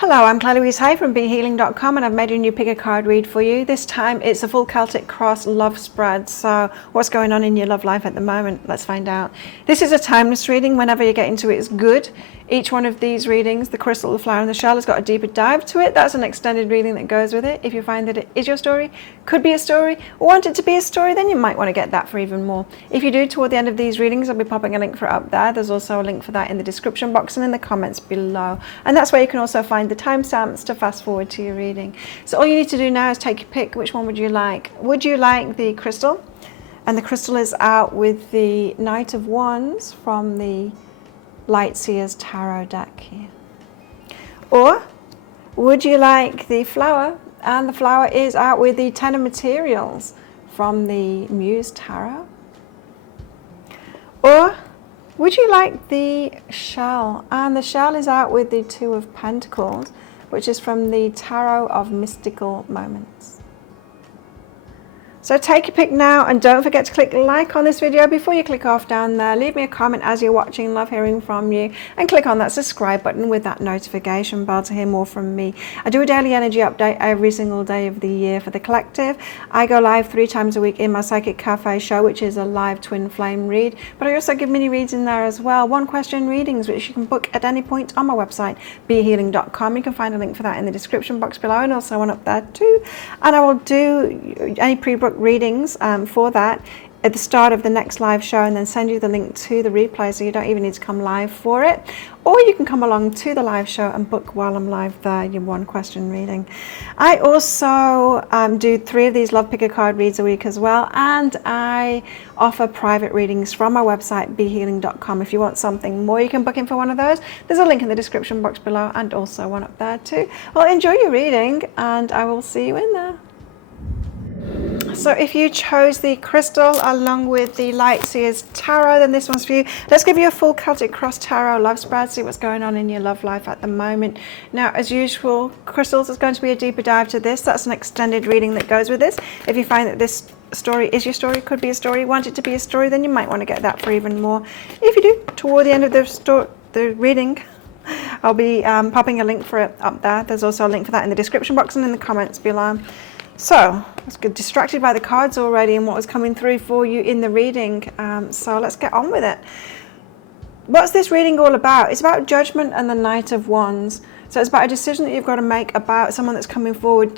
Hello, I'm Claire Louise Hay from BeHealing.com, and I've made a new pick a card read for you. This time it's a full Celtic cross love spread. So what's going on in your love life at the moment? Let's find out. This is a timeless reading. Whenever you get into it, it's good. Each one of these readings, the crystal, the flower, and the shell, has got a deeper dive to it. That's an extended reading that goes with it. If you find that it is your story, could be a story, or want it to be a story, then you might want to get that for even more. If you do, toward the end of these readings, I'll be popping a link for it up there. There's also a link for that in the description box and in the comments below. And that's where you can also find the timestamps to fast forward to your reading. So all you need to do now is take your pick. Which one would you like? Would you like the crystal? And the crystal is out with the Knight of Wands from the Light Seers Tarot deck here. Or would you like the flower? And the flower is out with the Ten of Materials from the Muse Tarot. Or would you like the shell? And the shell is out with the Two of Pentacles, which is from the Tarot of Mystical Moments. So take your pick now, and don't forget to click like on this video before you click off down there. Leave me a comment as you're watching, love hearing from you, and click on that subscribe button with that notification bell to hear more from me. I do a daily energy update every single day of the year for the collective. I go live 3 times a week in my Psychic Cafe show, which is a live twin flame read, but I also give mini reads in there as well, 1-question readings, which you can book at any point on my website, BeHealing.com. You can find a link for that in the description box below, and also one up there too. And I will do any pre-booked readings for that at the start of the next live show, and then send you the link to the replay, so you don't even need to come live for it. Or you can come along to the live show and book while I'm live there your 1-question reading. I also do 3 of these love pick a card reads a week as well, and I offer private readings from my website BeHealing.com. If you want something more, you can book in for one of those. There's a link in the description box below, and also one up there too. Well, enjoy your reading, and I will see you in there. So if you chose the crystal along with the Light Seers Tarot, then this one's for you. Let's give you a full Celtic Cross Tarot love spread, see what's going on in your love life at the moment. Now, as usual, crystals, there's going to be a deeper dive to this. That's an extended reading that goes with this. If you find that this story is your story, could be a story, want it to be a story, then you might want to get that for even more. If you do, toward the end of the reading, I'll be popping a link for it up there. There's also a link for that in the description box and in the comments below. So let's get distracted by the cards already and what was coming through for you in the reading. So let's get on with it. What's this reading all about? It's about judgment and the Knight of Wands. So it's about a decision that you've got to make about someone that's coming forward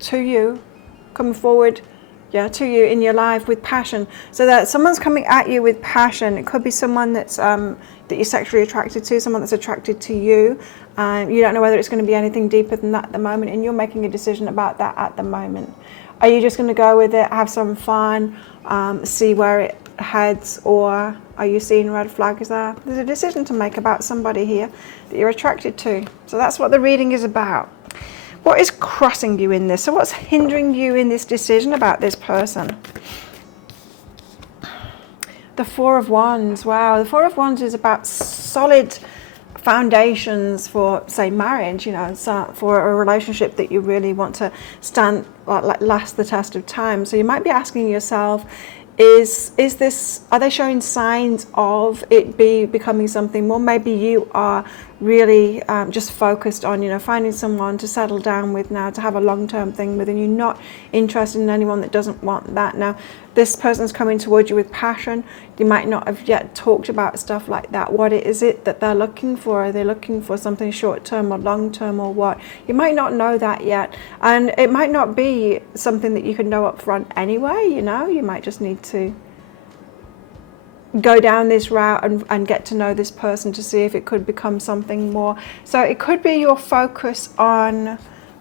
to you in your life with passion. So that someone's coming at you with passion. It could be someone that's that you're sexually attracted to, someone that's attracted to you. You don't know whether it's going to be anything deeper than that at the moment, and you're making a decision about that at the moment. Are you just going to go with it, have some fun, see where it heads, or are you seeing red flags there? There's a decision to make about somebody here that you're attracted to. So that's what the reading is about. What is crossing you in this? So what's hindering you in this decision about this person? The Four of Wands. Wow, the Four of Wands is about solid foundations for, say, marriage, you know, so for a relationship that you really want to stand, like last the test of time. So you might be asking yourself, is this, are they showing signs of it becoming something more? Maybe you are really just focused on, you know, finding someone to settle down with now, to have a long-term thing with, and you're not interested in anyone that doesn't want that. Now, this person's coming towards you with passion. You might not have yet talked about stuff like that. What is it that they're looking for? Are they looking for something short-term or long-term, or what? You might not know that yet. And it might not be something that you can know up front anyway, you know. You might just need to go down this route and get to know this person to see if it could become something more. So it could be your focus on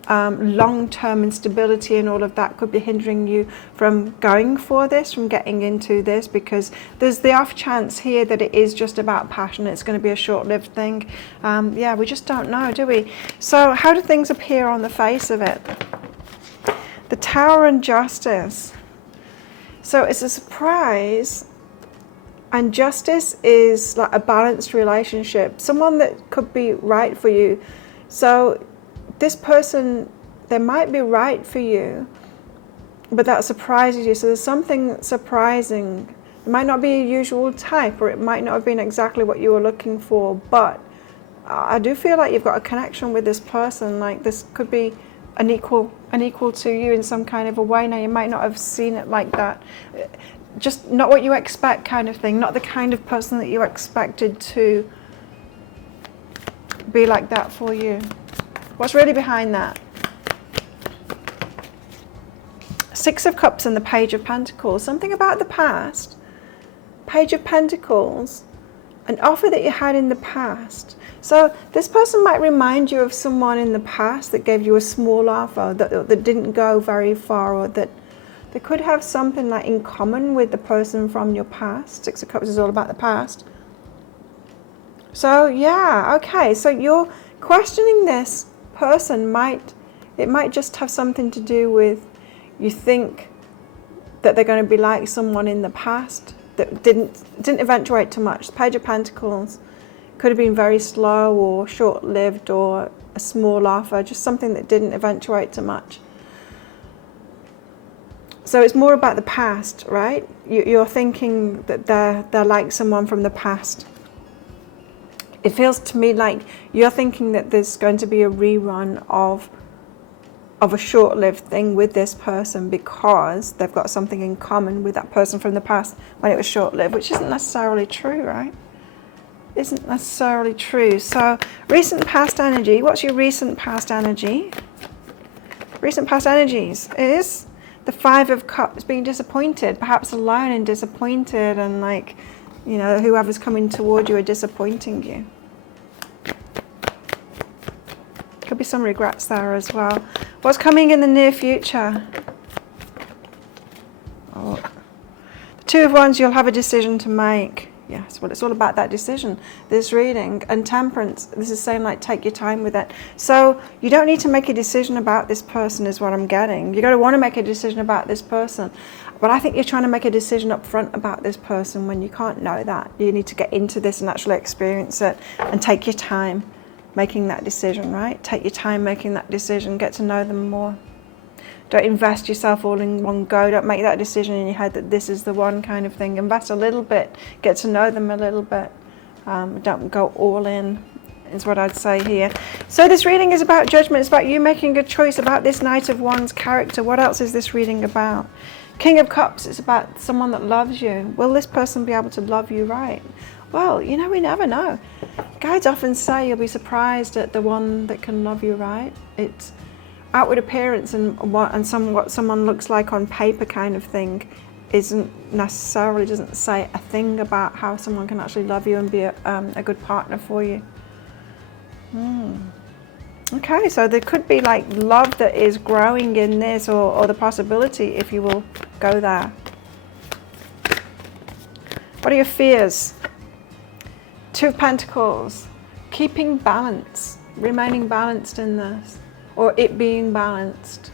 long-term instability, and all of that could be hindering you from going for this, from getting into this, because there's the off chance here that it is just about passion. It's going to be a short-lived thing. Yeah, we just don't know, do we? So how do things appear on the face of it? The Tower and Justice. So it's a surprise. And justice is like a balanced relationship, someone that could be right for you. So this person, they might be right for you, but that surprises you. So there's something surprising. It might not be a usual type, or it might not have been exactly what you were looking for, but I do feel like you've got a connection with this person. Like this could be an equal to you in some kind of a way. Now you might not have seen it like that. Just not what you expect kind of thing. Not the kind of person that you expected to be like that for you. What's really behind that? Six of Cups and the Page of Pentacles. Something about the past. Page of Pentacles. An offer that you had in the past. So this person might remind you of someone in the past that gave you a small offer that didn't go very far, or that they could have something like in common with the person from your past. Six of Cups is all about the past. So yeah, okay, so you're questioning this person. It might just have something to do with, you think that they're going to be like someone in the past that didn't eventuate to much. The Page of Pentacles could have been very slow or short-lived, or a small offer, just something that didn't eventuate to much. So it's more about the past, right? You're thinking that they're like someone from the past. It feels to me like you're thinking that there's going to be a rerun of a short-lived thing with this person, because they've got something in common with that person from the past when it was short-lived, which isn't necessarily true, right? Isn't necessarily true. So recent past energy. What's your recent past energy? Recent past energies is the Five of Cups, being disappointed, perhaps alone and disappointed, and like, you know, whoever's coming toward you are disappointing you. Could be some regrets there as well. What's coming in the near future? Oh. The Two of Wands, you'll have a decision to make. Yes, well, it's all about that decision, this reading. And Temperance, this is saying like take your time with it. So you don't need to make a decision about this person is what I'm getting. You're going to want to make a decision about this person. But I think you're trying to make a decision up front about this person when you can't know that. You need to get into this and actually experience it and take your time making that decision, right? Take your time making that decision. Get to know them more. Don't invest yourself all in one go. Don't make that decision in your head that this is the one kind of thing. Invest a little bit. Get to know them a little bit. Don't go all in, is what I'd say here. So this reading is about judgment. It's about you making a choice about this Knight of Wands character. What else is this reading about? King of Cups, it's about someone that loves you. Will this person be able to love you right? Well, you know, we never know. Guides often say you'll be surprised at the one that can love you right. It's outward appearance and what someone looks like on paper kind of thing doesn't say a thing about how someone can actually love you and be a good partner for you. Okay, so there could be like love that is growing in this, or the possibility, if you will go there. What are your fears? Two of Pentacles. Keeping balance, remaining balanced in this, or it being balanced.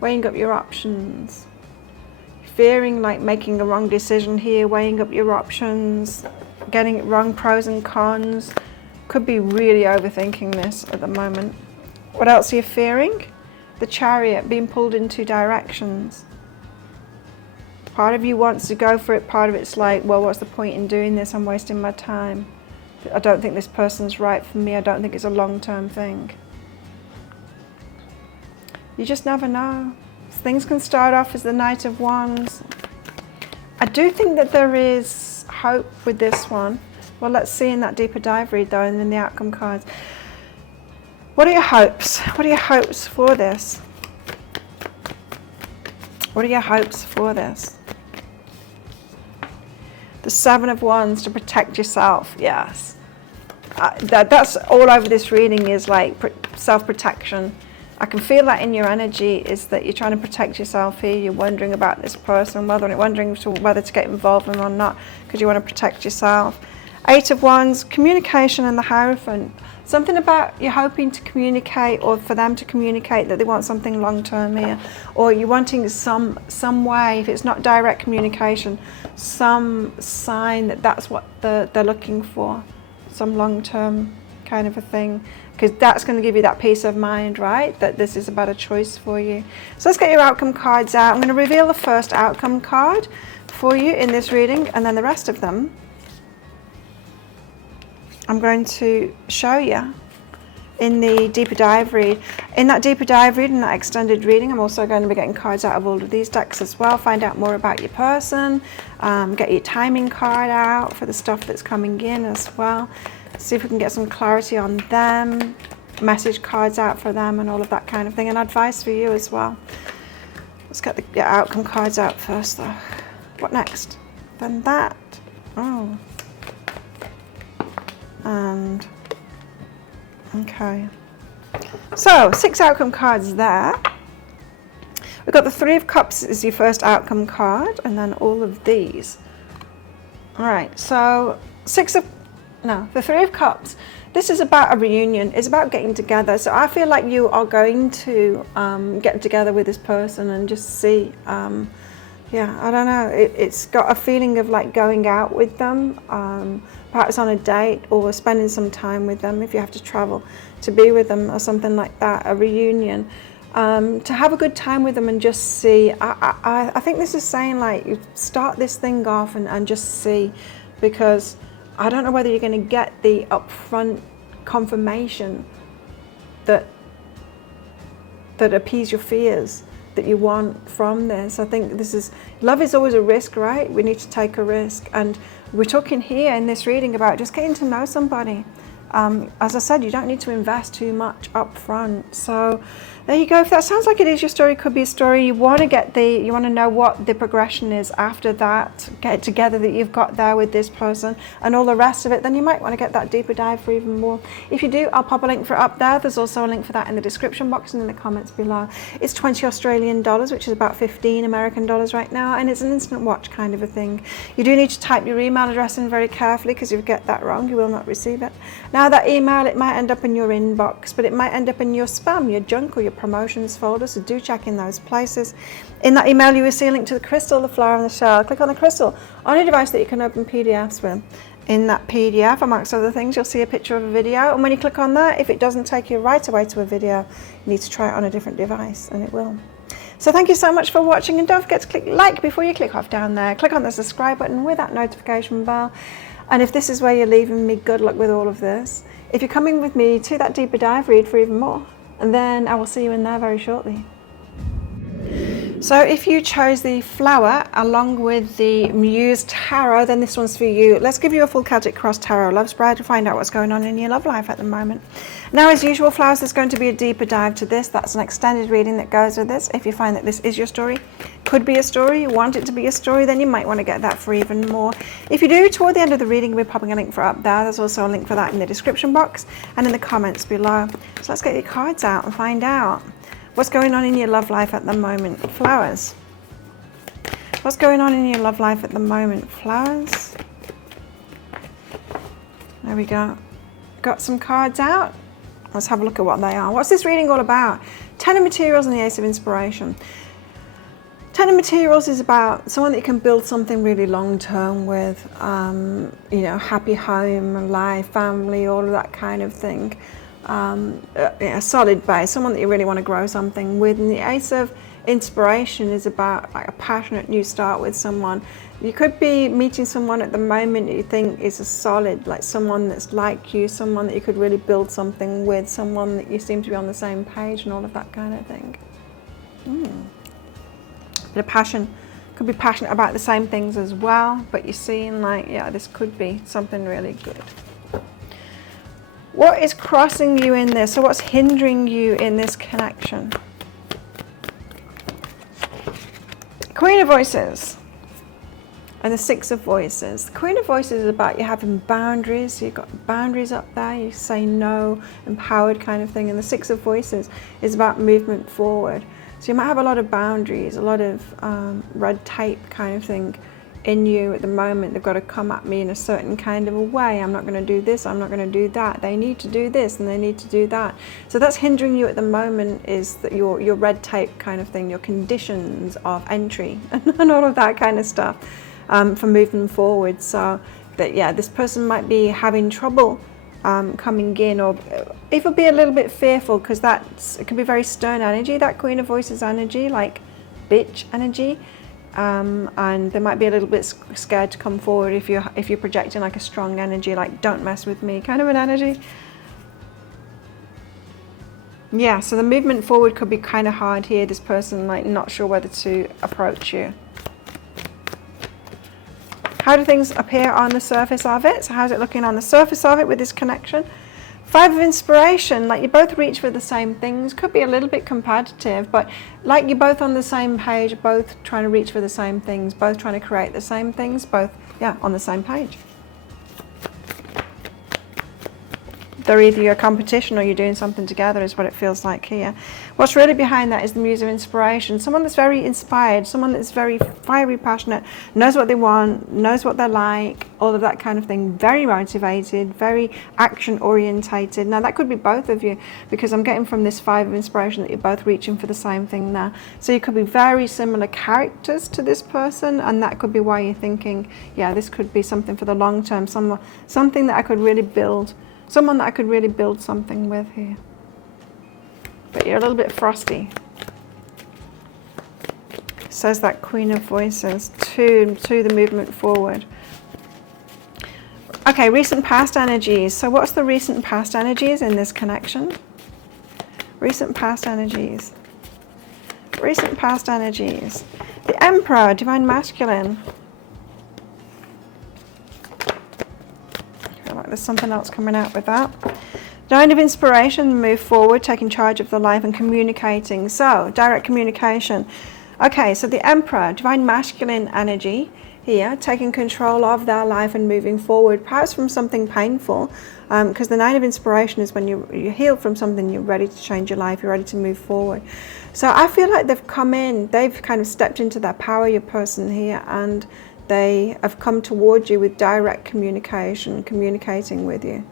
Weighing up your options. Fearing like making a wrong decision here, weighing up your options, getting it wrong, pros and cons. Could be really overthinking this at the moment. What else are you fearing? The Chariot, being pulled in two directions. Part of you wants to go for it, part of it's like, well, what's the point in doing this? I'm wasting my time. I don't think this person's right for me. I don't think it's a long-term thing. You just never know. Things can start off as the Knight of Wands. I do think that there is hope with this one. Well, let's see in that deeper dive read though, and then the outcome cards. What are your hopes? What are your hopes for this? What are your hopes for this? The Seven of Wands, to protect yourself. Yes. That's all over this reading, is like self-protection. I can feel that in your energy, is that you're trying to protect yourself here. You're wondering about this person, wondering whether to get involved in or not, because you want to protect yourself. Eight of Wands, communication and the Hierophant. Something about you're hoping to communicate, or for them to communicate that they want something long-term here, or you're wanting some way, if it's not direct communication, some sign that that's what they're looking for, some long-term kind of a thing, because that's going to give you that peace of mind, right? That this is about a choice for you. So let's get your outcome cards out. I'm going to reveal the first outcome card for you in this reading, and then the rest of them I'm going to show you in the deeper dive read. In that deeper dive read, in that extended reading, I'm also going to be getting cards out of all of these decks as well. Find out more about your person, get your timing card out for the stuff that's coming in as well. See if we can get some clarity on them, message cards out for them and all of that kind of thing, and advice for you as well. Let's get the outcome cards out first though. What next? Then that. Oh. And okay. So 6 outcome cards there. We've got the 3 of Cups is your first outcome card, and then all of these. All right, so the 3 of Cups. This is about a reunion. It's about getting together. So I feel like you are going to get together with this person and just see. Yeah, I don't know. It's got a feeling of like going out with them, perhaps on a date or spending some time with them if you have to travel to be with them or something like that, a reunion. To have a good time with them and just see. I think this is saying like you start this thing off and just see, because I don't know whether you're going to get the upfront confirmation that appease your fears that you want from this. I think this is, love is always a risk, right? We need to take a risk, and we're talking here in this reading about just getting to know somebody. As I said, you don't need to invest too much up front. So there you go. If that sounds like it is your story, could be a story. You want to know what the progression is after that get together that you've got there with this person and all the rest of it, then you might want to get that deeper dive for even more. If you do, I'll pop a link for it up there. There's also a link for that in the description box and in the comments below. It's 20 Australian dollars, which is about 15 American dollars right now, and it's an instant watch kind of a thing. You do need to type your email address in very carefully, because if you get that wrong, you will not receive it. Now that email, it might end up in your inbox, but it might end up in your spam, your junk, or your promotions folder, so do check in those places. In that email you will see a link to the crystal, the flower and the shell. Click on the crystal on a device that you can open PDFs with. In that PDF, amongst other things, you'll see a picture of a video, and when you click on that, if it doesn't take you right away to a video, you need to try it on a different device, and it will. So thank you so much for watching, and don't forget to click like before you click off down there. Click on the subscribe button with that notification bell. And if this is where you're leaving me, good luck with all of this. If you're coming with me to that deeper dive read for even more, and then I will see you in there very shortly. So if you chose the flower along with the Muse Tarot, then this one's for you. Let's give you a full Celtic Cross Tarot love spread to find out what's going on in your love life at the moment. Now, as usual, flowers, there's going to be a deeper dive to this. That's an extended reading that goes with this. If you find that this is your story, could be a story, you want it to be a story, then you might want to get that for even more. If you do, toward the end of the reading, we'll be popping a link for up there. There's also a link for that in the description box and in the comments below. So let's get your cards out and find out what's going on in your love life at the moment. Flowers. What's going on in your love life at the moment? Flowers. There we go. Got some cards out. Let's have a look at what they are. What's this reading all about? 10 of Materials and the Ace of Inspiration. 10 of Materials is about someone that you can build something really long-term with, you know, happy home, life, family, all of that kind of thing. A solid base, someone that you really want to grow something with. And the Ace of Inspiration is about like a passionate new start with someone. You could be meeting someone at the moment that you think is a solid, like someone that's like you, someone that you could really build something with, someone that you seem to be on the same page and all of that kind of thing. Bit of passion. Could be passionate about the same things as well, but you're seeing like, yeah, this could be something really good. What is crossing you in this? So what's hindering you in this connection? Queen of Voices and the Six of Voices. The Queen of Voices is about you having boundaries. So you've got boundaries up there. You say no, empowered kind of thing. And the Six of Voices is about movement forward. So you might have a lot of boundaries, a lot of red tape kind of thing in you at the moment. They've got to come at me in a certain kind of a way. I'm not going to do this, I'm not going to do that. They need to do this and they need to do that. So that's hindering you at the moment, is that your red tape kind of thing, your conditions of entry and all of that kind of stuff for moving forward. So that, yeah, this person might be having trouble coming in, or even be a little bit fearful, because it can be very stern energy, that Queen of Voices energy, like bitch energy. and they might be a little bit scared to come forward if you're projecting like a strong energy, like don't mess with me kind of an energy. Yeah, so the movement forward could be kind of hard here. This person like not sure whether to approach you. How do things appear on the surface of it? So how's it looking on the surface of it with this connection? 5 of inspiration, like you both reach for the same things. Could be a little bit competitive, but like you're both on the same page, both trying to reach for the same things, both trying to create the same things, both, yeah, on the same page. They're either your competition or you're doing something together is what it feels like here. What's really behind that is the muse of inspiration. Someone that's very inspired, someone that's very fiery, passionate, knows what they want, knows what they're like, all of that kind of thing. Very motivated, very action orientated. Now that could be both of you, because I'm getting from this 5 of inspiration that you're both reaching for the same thing there. So you could be very similar characters to this person, and that could be why you're thinking, yeah, this could be something for the long term, something that I could really build. Someone that I could really build something with here. But you're a little bit frosty. Says that Queen of Voices to the movement forward. Okay, recent past energies. So what's the recent past energies in this connection? Recent past energies. Recent past energies. The Emperor, Divine Masculine. There's something else coming out with that. 9 of inspiration, move forward, taking charge of the life and communicating. So, direct communication. Okay, so the Emperor, Divine Masculine energy here, taking control of their life and moving forward, perhaps from something painful, because the 9 of inspiration is when you're healed from something, you're ready to change your life, you're ready to move forward. So I feel like they've come in, they've kind of stepped into their power, your person here, and they have come towards you with direct communication, communicating with you,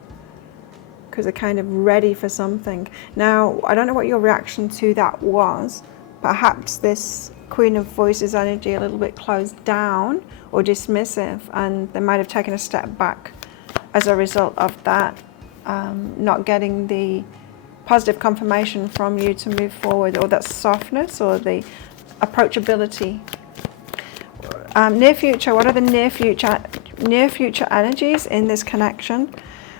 because they're kind of ready for something. Now, I don't know what your reaction to that was. Perhaps this Queen of Voices energy a little bit closed down or dismissive, and they might have taken a step back as a result of that, not getting the positive confirmation from you to move forward, or that softness or the approachability. Near future, what are the near future energies in this connection?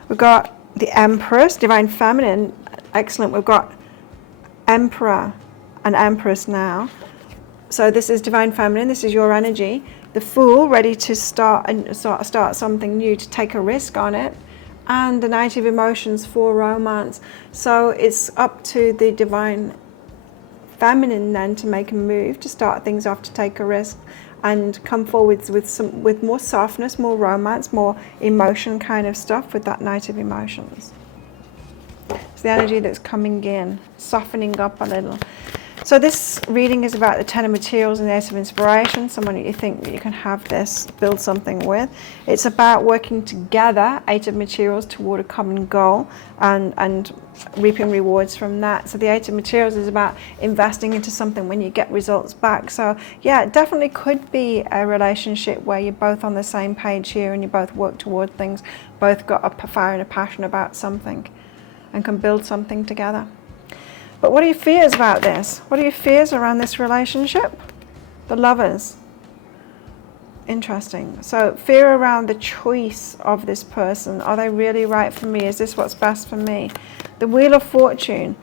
We've got the Empress, Divine Feminine, excellent. We've got Emperor and Empress now. So this is Divine Feminine, this is your energy. The Fool, ready to start something new, to take a risk on it. And the Knight of Emotions for romance. So it's up to the Divine Feminine then to make a move, to start things off, to take a risk, and come forwards with more softness, more romance, more emotion kind of stuff with that Knight of Emotions. It's the energy that's coming in, softening up a little. So this reading is about the 10 of materials and the 8 of inspiration, someone that you think that you can have this, build something with. It's about working together, 8 of materials, toward a common goal and reaping rewards from that. So the 8 of materials is about investing into something when you get results back. So yeah, it definitely could be a relationship where you're both on the same page here and you both work toward things, both got a fire and a passion about something and can build something together. But what are your fears about this? What are your fears around this relationship? The Lovers. Interesting. So fear around the choice of this person. Are they really right for me? Is this what's best for me? The Wheel of Fortune.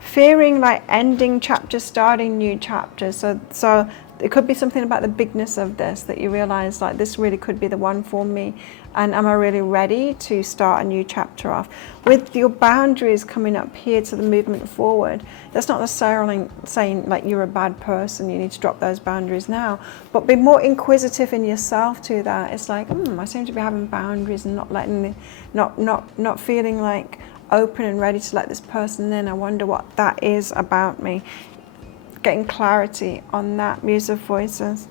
Fearing like ending chapters, starting new chapters. So it could be something about the bigness of this, that you realize like this really could be the one for me. And am I really ready to start a new chapter off? With your boundaries coming up here to the movement forward, that's not necessarily saying like you're a bad person, you need to drop those boundaries now, but be more inquisitive in yourself to that. It's like, I seem to be having boundaries and not letting, not feeling like open and ready to let this person in. I wonder what that is about me. Getting clarity on that, Muse of Voices.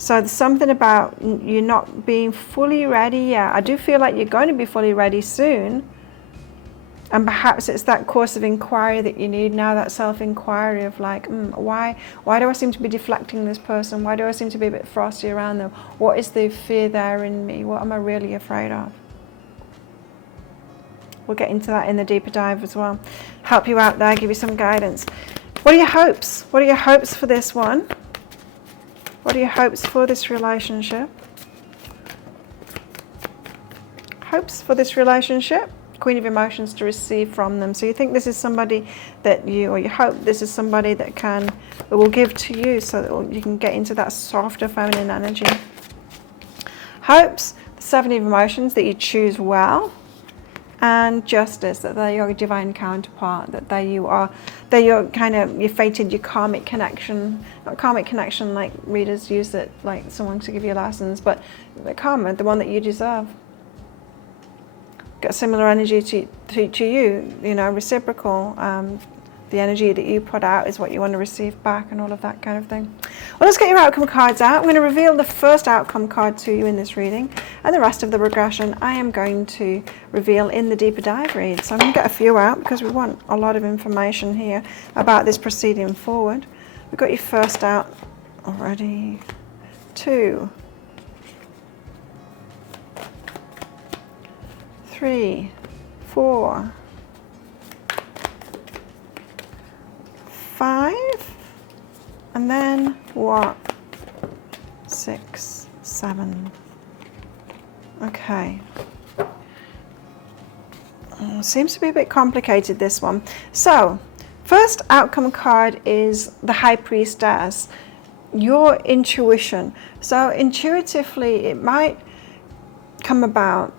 So there's something about you not being fully ready yet. I do feel like you're going to be fully ready soon. And perhaps it's that course of inquiry that you need now, that self-inquiry of like, why do I seem to be deflecting this person? Why do I seem to be a bit frosty around them? What is the fear there in me? What am I really afraid of? We'll get into that in the deeper dive as well. Help you out there, give you some guidance. What are your hopes? What are your hopes for this one? What are your hopes for this relationship? Hopes for this relationship. Queen of Emotions to receive from them. So you think this is somebody that you hope this is somebody that will give to you, so that you can get into that softer feminine energy. Hopes, the 7 of Emotions, that you choose well. And Justice, that they're your divine counterpart, that you're fated, your karmic connection. Not karmic connection like readers use it, like someone to give you lessons, but the karma, the one that you deserve. Got similar energy to you, reciprocal. The energy that you put out is what you want to receive back, and all of that kind of thing. Well, let's get your outcome cards out. I'm going to reveal the first outcome card to you in this reading, and the rest of the regression I am going to reveal in the deeper dive read. So I'm going to get a few out because we want a lot of information here about this proceeding forward. We've got your first out already. 2, 3, 4, 5, and then what? 6, 7. Okay. Seems to be a bit complicated, this one. So, first outcome card is the High Priestess, your intuition. So intuitively, it might come about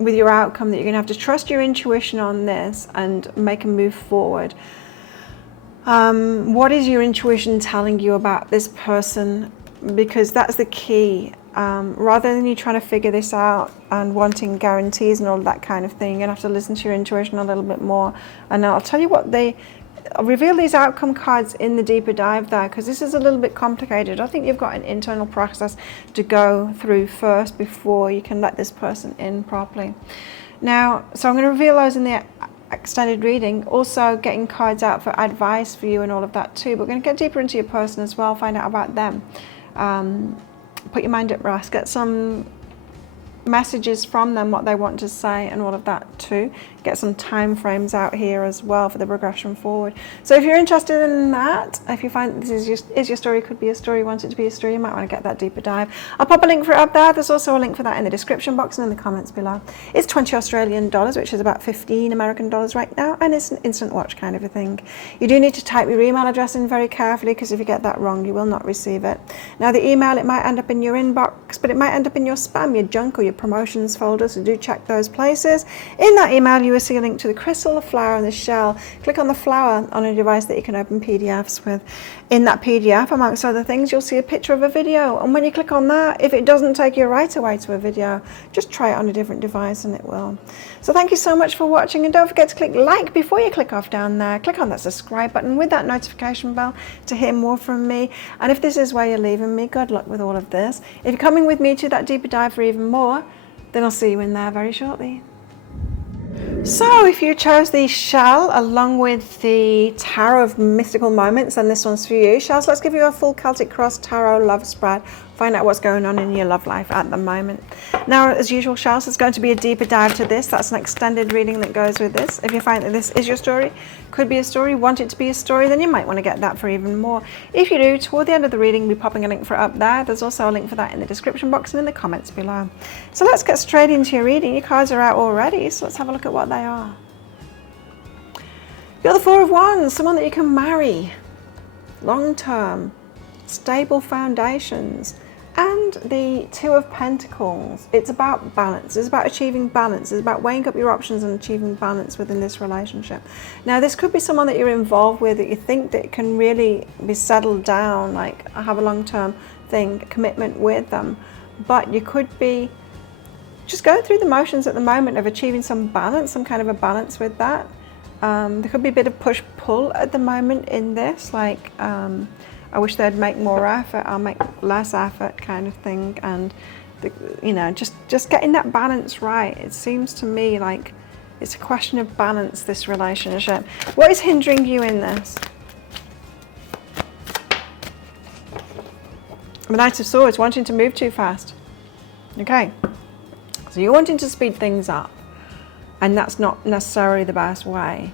with your outcome that you're going to have to trust your intuition on this and make a move forward. What is your intuition telling you about this person? Because that's the key. Rather than you trying to figure this out and wanting guarantees and all that kind of thing, you're going to have to listen to your intuition a little bit more. And I'll tell you what I'll reveal these outcome cards in the deeper dive there, because this is a little bit complicated. I think you've got an internal process to go through first before you can let this person in properly. Now, so I'm going to reveal those in the extended reading, also getting cards out for advice for you and all of that too. But we're going to get deeper into your person as well, find out about them. Put your mind at rest, get some messages from them, what they want to say and all of that too. Get some time frames out here as well for the progression forward. So if you're interested in that, if you find this is your story, could be a story, want it to be a story, you might want to get that deeper dive. I'll pop a link for it up there. There's also a link for that in the description box and in the comments below. It's 20 Australian dollars, which is about 15 American dollars right now, and it's an instant watch kind of a thing. You do need to type your email address in very carefully, because if you get that wrong, you will not receive it. Now the email, it might end up in your inbox, but it might end up in your spam, your junk, or your promotions folder, so do check those places. In that email, you will see a link to the crystal, the flower, and the shell. Click on the flower on a device that you can open PDFs with. In that PDF, amongst other things, you'll see a picture of a video, and when you click on that, if it doesn't take you right away to a video, just try it on a different device and it will. So thank you so much for watching, and don't forget to click like before you click off down there. Click on that subscribe button with that notification bell to hear more from me. And if this is where you're leaving me, good luck with all of this. If you're coming with me to that deeper dive for even more, then I'll see you in there very shortly. So if you chose the shell along with the Tarot of Mystical Moments, then this one's for you. Shells, let's give you a full Celtic Cross Tarot love spread. Find out what's going on in your love life at the moment. Now, as usual, Shells, there's going to be a deeper dive to this. That's an extended reading that goes with this. If you find that this is your story, could be a story, want it to be a story, then you might want to get that for even more. If you do, toward the end of the reading, we'll be popping a link for it up there. There's also a link for that in the description box and in the comments below. So let's get straight into your reading. Your cards are out already, so let's have a look at what they are. You're the Four of Wands, someone that you can marry, long-term, stable foundations. And the Two of Pentacles. It's about balance. It's about achieving balance. It's about weighing up your options and achieving balance within this relationship. Now, this could be someone that you're involved with that you think that can really be settled down, like have a long-term thing, commitment with them. But you could be just going through the motions at the moment of achieving some balance, some kind of a balance with that. There could be a bit of push-pull at the moment in this, like I wish they'd make more effort, I'll make less effort kind of thing. And, just getting that balance right. It seems to me like it's a question of balance, this relationship. What is hindering you in this? The Knight of Swords, wanting to move too fast. Okay, so you're wanting to speed things up. And that's not necessarily the best way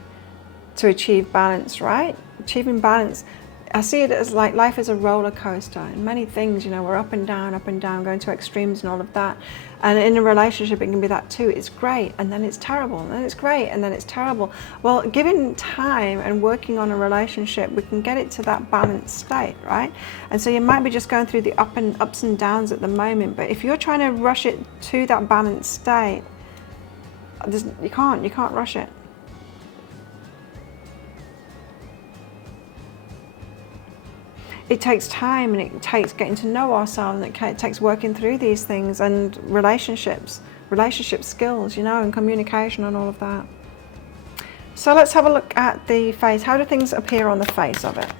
to achieve balance, right? Achieving balance I see it as like life is a roller coaster, and many things, you know, we're up and down, going to extremes and all of that. And in a relationship, it can be that too. It's great, and then it's terrible, and then it's great, and then it's terrible. Well, given time and working on a relationship, we can get it to that balanced state, right? And so you might be just going through the ups and downs at the moment, but if you're trying to rush it to that balanced state, you can't rush it. It takes time, and it takes getting to know ourselves, and it takes working through these things, and relationship skills, you know, and communication and all of that. So let's have a look at the face. How do things appear on the face of it?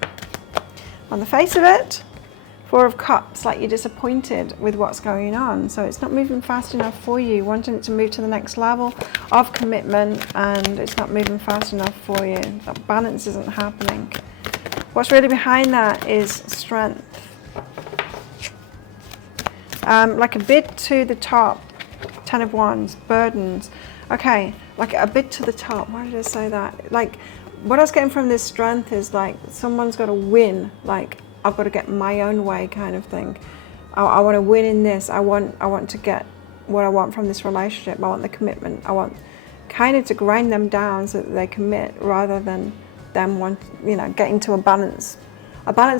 On the face of it, Four of Cups, like you're disappointed with what's going on. So it's not moving fast enough for you, wanting it to move to the next level of commitment, and it's not moving fast enough for you. That balance isn't happening. What's really behind that is strength. Like a bid to the top, 10 of Wands, burdens. Okay, like a bid to the top. Why did I say that? Like, what I was getting from this strength is like someone's got to win. Like, I've got to get my own way kind of thing. I want to win in this. I want to get what I want from this relationship. I want the commitment. I want kind of to grind them down so that they commit, rather than them getting to a balanced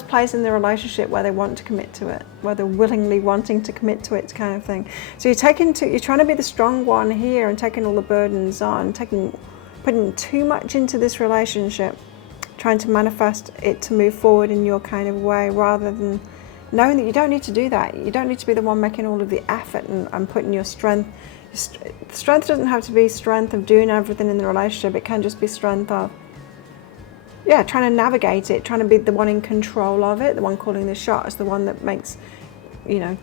place in the relationship where they want to commit to it, where they're willingly wanting to commit to it, kind of thing. So you're trying to be the strong one here, and taking all the burdens on, putting too much into this relationship, trying to manifest it to move forward in your kind of way, rather than knowing that you don't need to do that. You don't need to be the one making all of the effort and putting your strength. Strength doesn't have to be strength of doing everything in the relationship. It can just be strength of trying to navigate it, trying to be the one in control of it, the one calling the shots, the one that makes,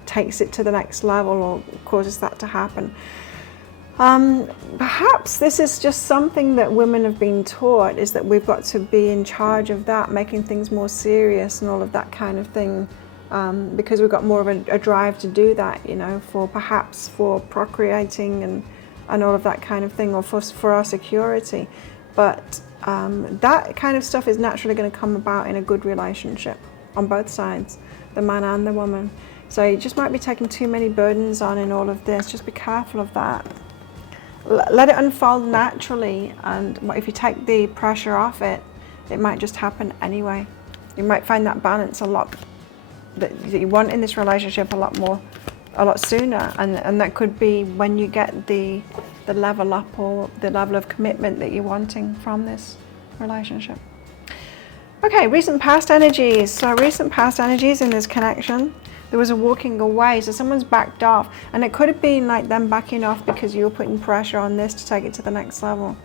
takes it to the next level or causes that to happen. Perhaps this is just something that women have been taught, is that we've got to be in charge of that, making things more serious and all of that kind of thing, because we've got more of a drive to do that, for procreating and all of that kind of thing, or for our security. But that kind of stuff is naturally going to come about in a good relationship on both sides, the man and the woman. So you just might be taking too many burdens on in all of this. Just be careful of that. Let it unfold naturally, and if you take the pressure off it, it might just happen anyway. You might find that balance that you want in this relationship a lot sooner, and that could be when you get the level up, or the level of commitment that you're wanting from this relationship. Okay, recent past energies. So recent past energies in this connection, there was a walking away, so someone's backed off, and it could have been like them backing off because you were putting pressure on this to take it to the next level,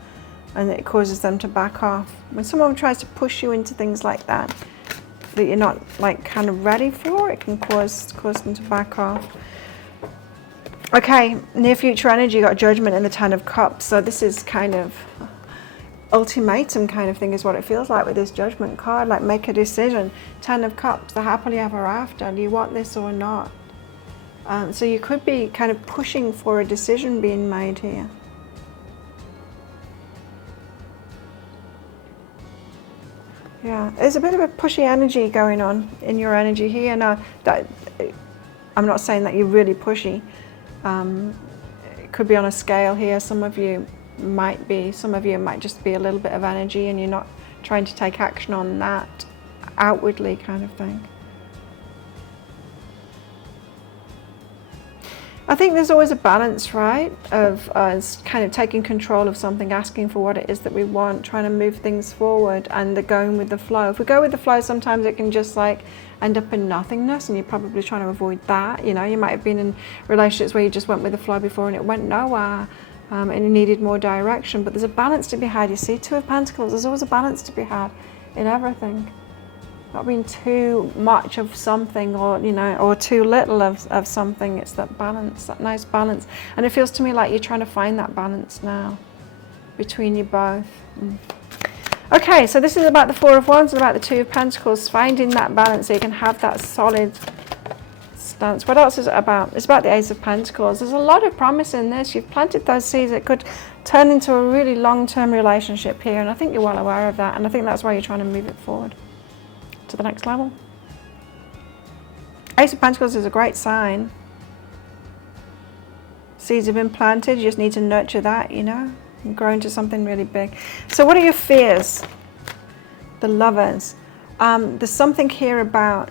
and it causes them to back off. When someone tries to push you into things like that you're not like kind of ready for, it can cause them to back off. Okay, near future energy, got Judgment and the 10 of Cups. So this is kind of ultimatum kind of thing is what it feels like with this Judgment card. Like, make a decision. 10 of Cups, the happily ever after. Do you want this or not? So you could be kind of pushing for a decision being made here. Yeah, there's a bit of a pushy energy going on in your energy here. Now, I'm not saying that you're really pushy. It could be on a scale here. Some of you might just be a little bit of energy, and you're not trying to take action on that outwardly, kind of thing. I think there's always a balance, right, of us kind of taking control of something, asking for what it is that we want, trying to move things forward, and going with the flow. If we go with the flow, sometimes it can just like end up in nothingness, and you're probably trying to avoid that. You might have been in relationships where you just went with the flow before and it went nowhere, and you needed more direction. But there's a balance to be had. You see, 2 of Pentacles, there's always a balance to be had in everything. Not being too much of something, or too little of something. It's that balance, that nice balance. And it feels to me like you're trying to find that balance now between you both. Okay, so this is about the 4 of Wands and about the 2 of Pentacles, finding that balance so you can have that solid stance. What else is it about? It's about the Ace of Pentacles. There's a lot of promise in this. You've planted those seeds. It could turn into a really long-term relationship here, and I think you're well aware of that, and I think that's why you're trying to move it forward. to the next level. Ace of Pentacles is a great sign. Seeds have been planted, you just need to nurture that, you know, and grow into something really big. So what are your fears? The Lovers. There's something here about,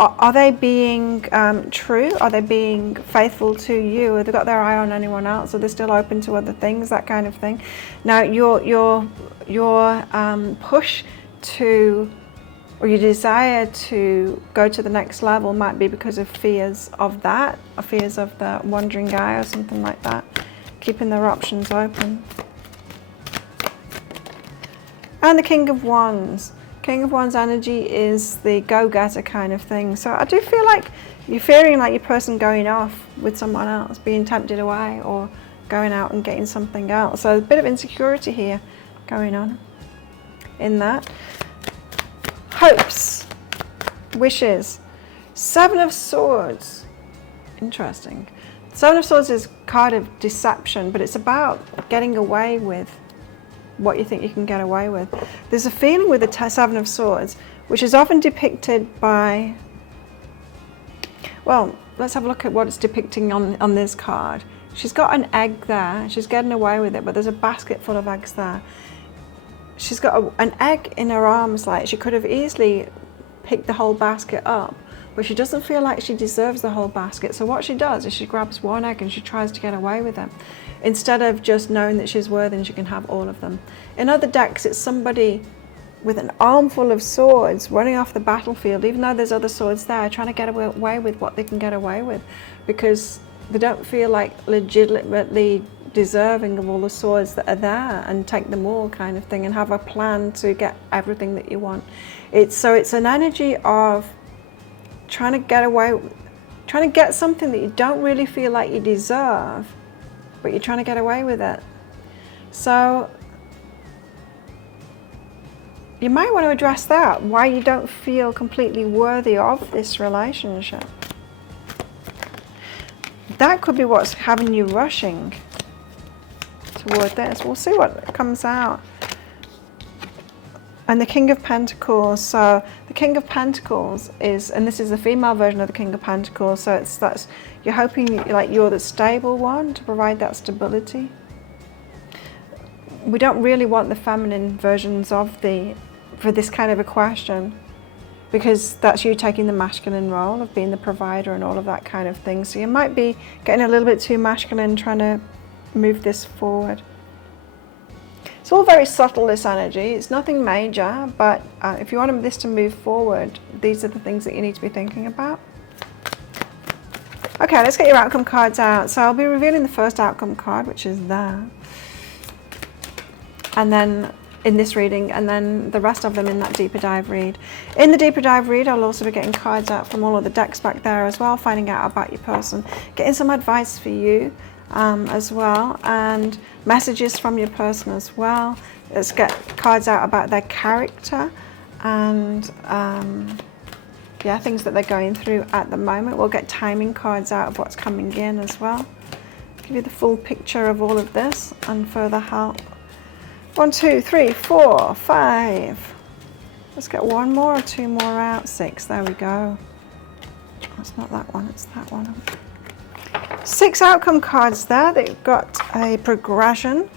are they being true? Are they being faithful to you? Have they got their eye on anyone else? Are they still open to other things? That kind of thing. Now, your push to, or your desire to go to the next level might be because of fears of that, or fears of the wandering guy or something like that. Keeping their options open. And the King of Wands. King of Wands energy is the go-getter kind of thing. So I do feel like you're fearing like your person going off with someone else, being tempted away, or going out and getting something else. So a bit of insecurity here going on in that. Hopes, wishes. Seven of Swords. Interesting. Seven of Swords is kind of deception, but it's about getting away with what you think you can get away with. There's a feeling with the Seven of Swords, which is often depicted by, well, let's have a look at what it's depicting on this card. She's got an egg there, she's getting away with it, but there's a basket full of eggs there. She's got an egg in her arms, like she could have easily picked the whole basket up, but she doesn't feel like she deserves the whole basket. So what she does is she grabs one egg and she tries to get away with it, instead of just knowing that she's worthy and she can have all of them. In other decks, it's somebody with an armful of swords running off the battlefield, even though there's other swords there, trying to get away with what they can get away with, because they don't feel like legitimately deserving of all the swords that are there, and take them all kind of thing, and have a plan to get everything that you want. It's an energy of trying to get away, trying to get something that you don't really feel like you deserve, but you're trying to get away with it. So you might want to address that, why you don't feel completely worthy of this relationship. That could be what's having you rushing toward this. We'll see what comes out. And the King of Pentacles. So the King of Pentacles is, and this is the female version of the King of Pentacles, so that's you're hoping like you're the stable one to provide that stability. We don't really want the feminine versions for this kind of a question, because that's you taking the masculine role of being the provider and all of that kind of thing. So you might be getting a little bit too masculine trying to move this forward. It's all very subtle, this energy. It's nothing major, but if you want this to move forward, these are the things that you need to be thinking about. Okay, let's get your outcome cards out. So I'll be revealing the first outcome card, which is there, and then in this reading, and then the rest of them in that deeper dive read. In the deeper dive read, I'll also be getting cards out from all of the decks back there as well, finding out about your person, getting some advice for you as well, and messages from your person as well. Let's get cards out about their character and yeah, things that they're going through at the moment. We'll get timing cards out of what's coming in as well. Give you the full picture of all of this and further help. 1, 2, 3, 4, 5. Let's get one more or two more out. 6, there we go. It's not that one, it's that one. 6 outcome cards there. They've got a progression.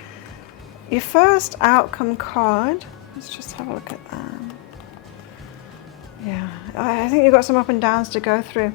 Your first outcome card, let's just have a look at that. Yeah, I think you've got some up and downs to go through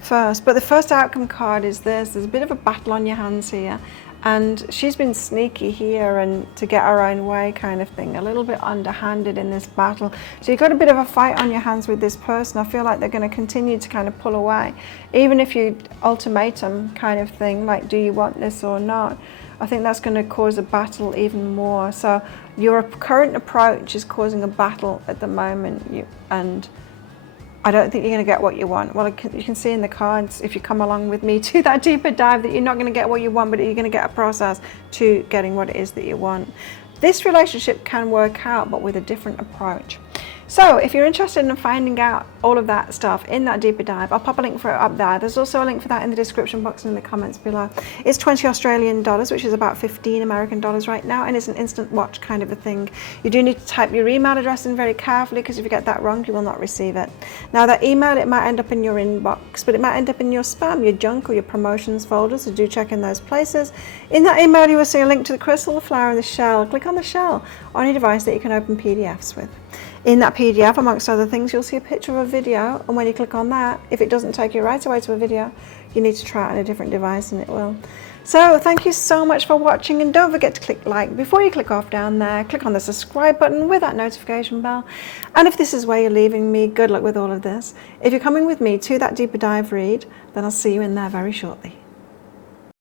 first, but the first outcome card is this. There's a bit of a battle on your hands here, and she's been sneaky here and to get her own way kind of thing, a little bit underhanded in this battle. So you've got a bit of a fight on your hands with this person. I feel like they're going to continue to kind of pull away, even if you ultimatum kind of thing, like, do you want this or not? I think that's going to cause a battle even more. So your current approach is causing a battle at the moment, and I don't think you're going to get what you want. Well, you can see in the cards, if you come along with me to that deeper dive, that you're not going to get what you want, but you're going to get a process to getting what it is that you want. This relationship can work out, but with a different approach. So if you're interested in finding out all of that stuff in that deeper dive, I'll pop a link for it up there. There's also a link for that in the description box and in the comments below. It's 20 Australian dollars, which is about 15 American dollars right now, and it's an instant watch kind of a thing. You do need to type your email address in very carefully, because if you get that wrong, you will not receive it. Now that email, it might end up in your inbox, but it might end up in your spam, your junk, or your promotions folder, so do check in those places. In that email, you will see a link to the crystal, the flower, and the shell. Click on the shell on your device that you can open PDFs with. In that PDF, amongst other things, you'll see a picture of a video, and when you click on that, if it doesn't take you right away to a video, you need to try it on a different device and it will. So thank you so much for watching, and don't forget to click like before you click off down there. Click on the subscribe button with that notification bell, and if this is where you're leaving me, good luck with all of this. If you're coming with me to that deeper dive read, then I'll see you in there very shortly.